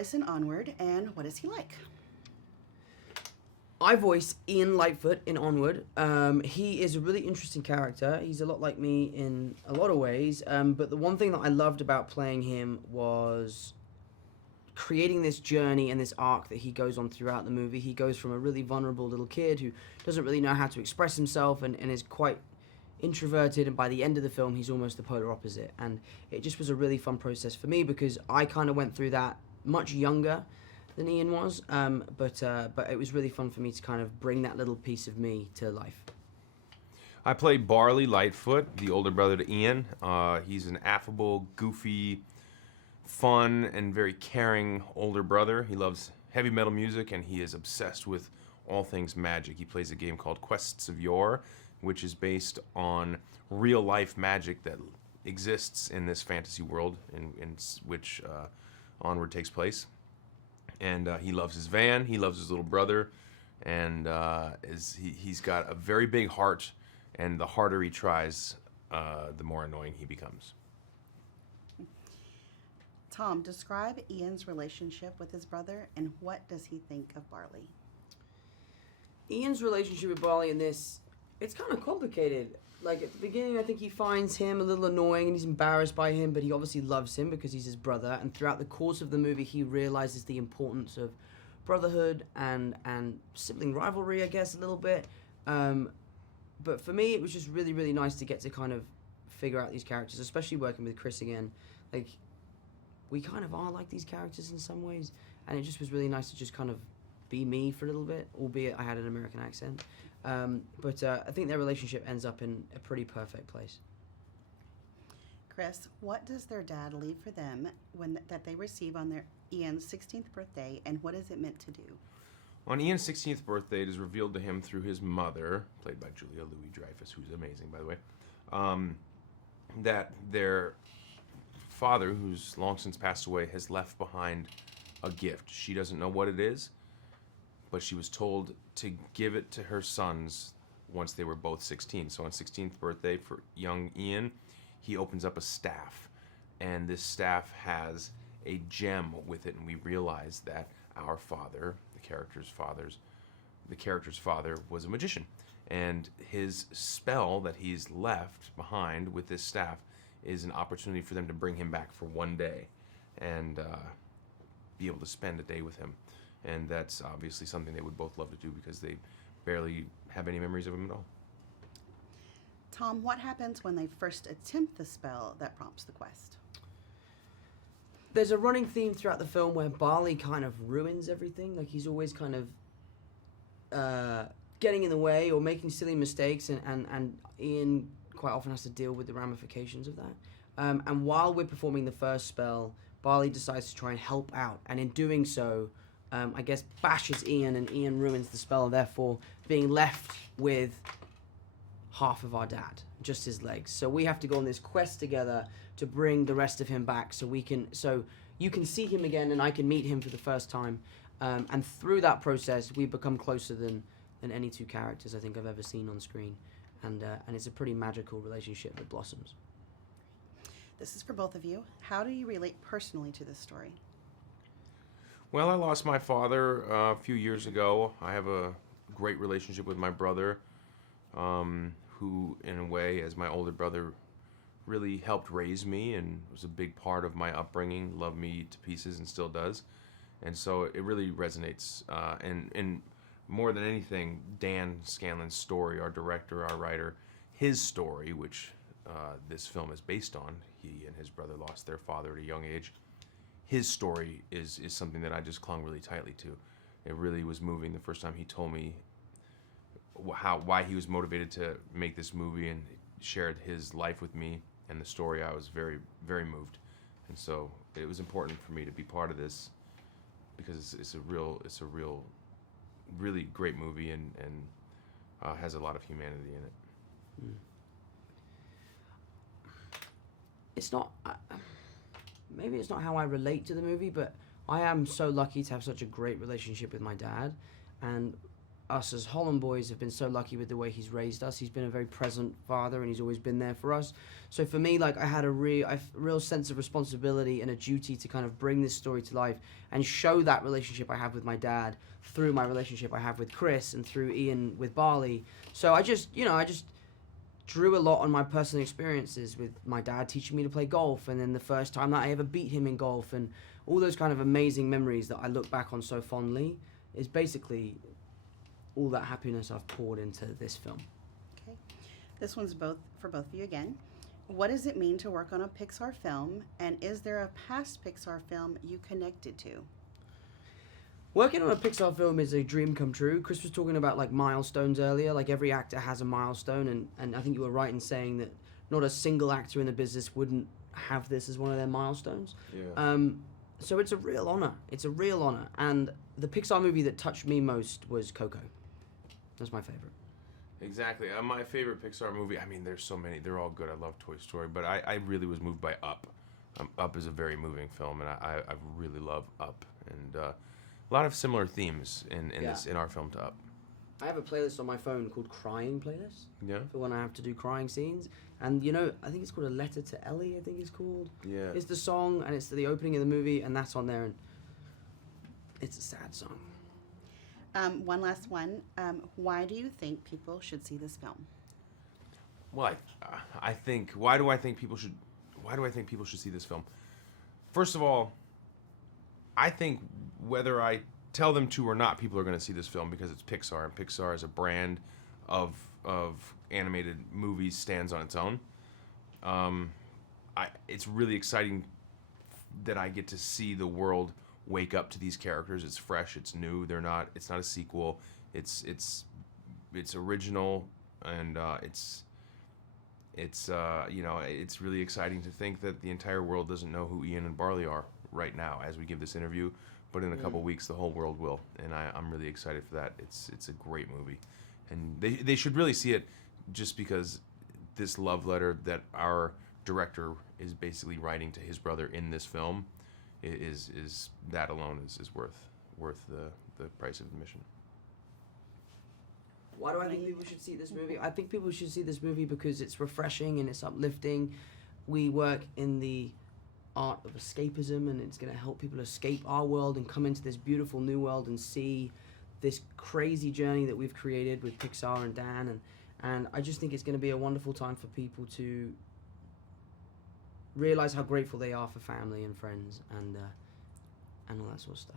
voice in Onward, and what is he like? I voice Ian Lightfoot in Onward. He is a really interesting character. He's a lot like me in a lot of ways. But the one thing that I loved about playing him was creating this journey and this arc that he goes on throughout the movie. He goes from a really vulnerable little kid who doesn't really know how to express himself and is quite introverted, and by the end of the film he's almost the polar opposite. And it just was a really fun process for me because I kind of went through that much younger than Ian was, but it was really fun for me to kind of bring that little piece of me to life. I play Barley Lightfoot, the older brother to Ian. He's an affable, goofy, fun, and very caring older brother. He loves heavy metal music, and he is obsessed with all things magic. He plays a game called Quests of Yore, which is based on real-life magic that exists in this fantasy world in which Onward takes place. And he loves his van, he loves his little brother, and he's got a very big heart, and the harder he tries, the more annoying he becomes. Tom, describe Ian's relationship with his brother, and what does he think of Barley? Ian's relationship with Barley in this, it's kind of complicated. Like, at the beginning, I think he finds him a little annoying and he's embarrassed by him, but he obviously loves him because he's his brother. And throughout the course of the movie, he realizes the importance of brotherhood and sibling rivalry, I guess, a little bit. But for me, it was just really, really nice to get to kind of figure out these characters, especially working with Chris again. Like, we kind of are like these characters in some ways, and it just was really nice to just kind of be me for a little bit, albeit I had an American accent. But I think their relationship ends up in a pretty perfect place. Chris, what does their dad leave for them that they receive on their Ian's 16th birthday, and what is it meant to do? On Ian's 16th birthday, it is revealed to him through his mother, played by Julia Louis-Dreyfus, who's amazing, by the way, that their father, who's long since passed away, has left behind a gift. She doesn't know what it is, but she was told to give it to her sons once they were both 16. So on 16th birthday for young Ian, he opens up a staff, and this staff has a gem with it, and we realize that our father, the character's father was a magician, and his spell that he's left behind with this staff is an opportunity for them to bring him back for one day and be able to spend a day with him. And that's obviously something they would both love to do because they barely have any memories of him at all. Tom, what happens when they first attempt the spell that prompts the quest? There's a running theme throughout the film where Barley kind of ruins everything. Like, he's always kind of getting in the way or making silly mistakes, and Ian quite often has to deal with the ramifications of that. And while we're performing the first spell, Barley decides to try and help out, and in doing so, I guess bashes Ian, and Ian ruins the spell, therefore being left with half of our dad, just his legs. So we have to go on this quest together to bring the rest of him back, so you can see him again and I can meet him for the first time. And through that process, we become closer than any two characters I think I've ever seen on screen. And it's a pretty magical relationship that blossoms. This is for both of you. How do you relate personally to this story? Well, I lost my father a few years ago. I have a great relationship with my brother, who, in a way, as my older brother, really helped raise me and was a big part of my upbringing, loved me to pieces and still does. And so it really resonates. And more than anything, Dan Scanlon's story, our director, our writer, his story, which this film is based on, he and his brother lost their father at a young age. His story is something that I just clung really tightly to. It really was moving the first time he told me why he was motivated to make this movie and shared his life with me and the story. I was very, very moved, and so it was important for me to be part of this because it's a really great movie and has a lot of humanity in it. It's not. Maybe it's not how I relate to the movie, but I am so lucky to have such a great relationship with my dad, and us as Holland boys have been so lucky with the way he's raised us. He's been a very present father, and he's always been there for us. So for me, like, I had a real sense of responsibility and a duty to kind of bring this story to life and show that relationship I have with my dad through my relationship I have with Chris and through Ian with Barley. So I just drew a lot on my personal experiences with my dad teaching me to play golf, and then the first time that I ever beat him in golf, and all those kind of amazing memories that I look back on so fondly is basically all that happiness I've poured into this film. Okay. This one's for both of you again. What does it mean to work on a Pixar film, and is there a past Pixar film you connected to? Working on a Pixar film is a dream come true. Chris was talking about like milestones earlier. Like every actor has a milestone, and I think you were right in saying that not a single actor in the business wouldn't have this as one of their milestones. Yeah. So it's a real honor. It's a real honor. And the Pixar movie that touched me most was Coco. That's my favorite. Exactly. My favorite Pixar movie, I mean, there's so many. They're all good. I love Toy Story, but I really was moved by Up. Up is a very moving film, and I really love Up. And a lot of similar themes in our film to Up. I have a playlist on my phone called Crying Playlist. Yeah? For when I have to do crying scenes. And, I think it's called A Letter to Ellie, I think it's called. Yeah. It's the song, and it's the opening of the movie, and that's on there, and it's a sad song. One last one. Why do you think people should see this film? Well, I think why do I think people should see this film? First of all, I think whether I tell them to or not, people are going to see this film because it's Pixar, and Pixar as a brand of animated movies stands on its own. It's really exciting that I get to see the world wake up to these characters. It's fresh, it's new. It's not a sequel. It's original, and it's really exciting to think that the entire world doesn't know who Ian and Barley are right now as we give this interview, but in a couple weeks the whole world will, and I'm really excited for that. It's a great movie, and they should really see it, just because this love letter that our director is basically writing to his brother in this film is that alone is worth the price of admission. Why do I think people should see this movie? I think people should see this movie because it's refreshing and it's uplifting. We work in the art of escapism, and it's going to help people escape our world and come into this beautiful new world and see this crazy journey that we've created with Pixar and Dan, and I just think it's going to be a wonderful time for people to realize how grateful they are for family and friends and all that sort of stuff.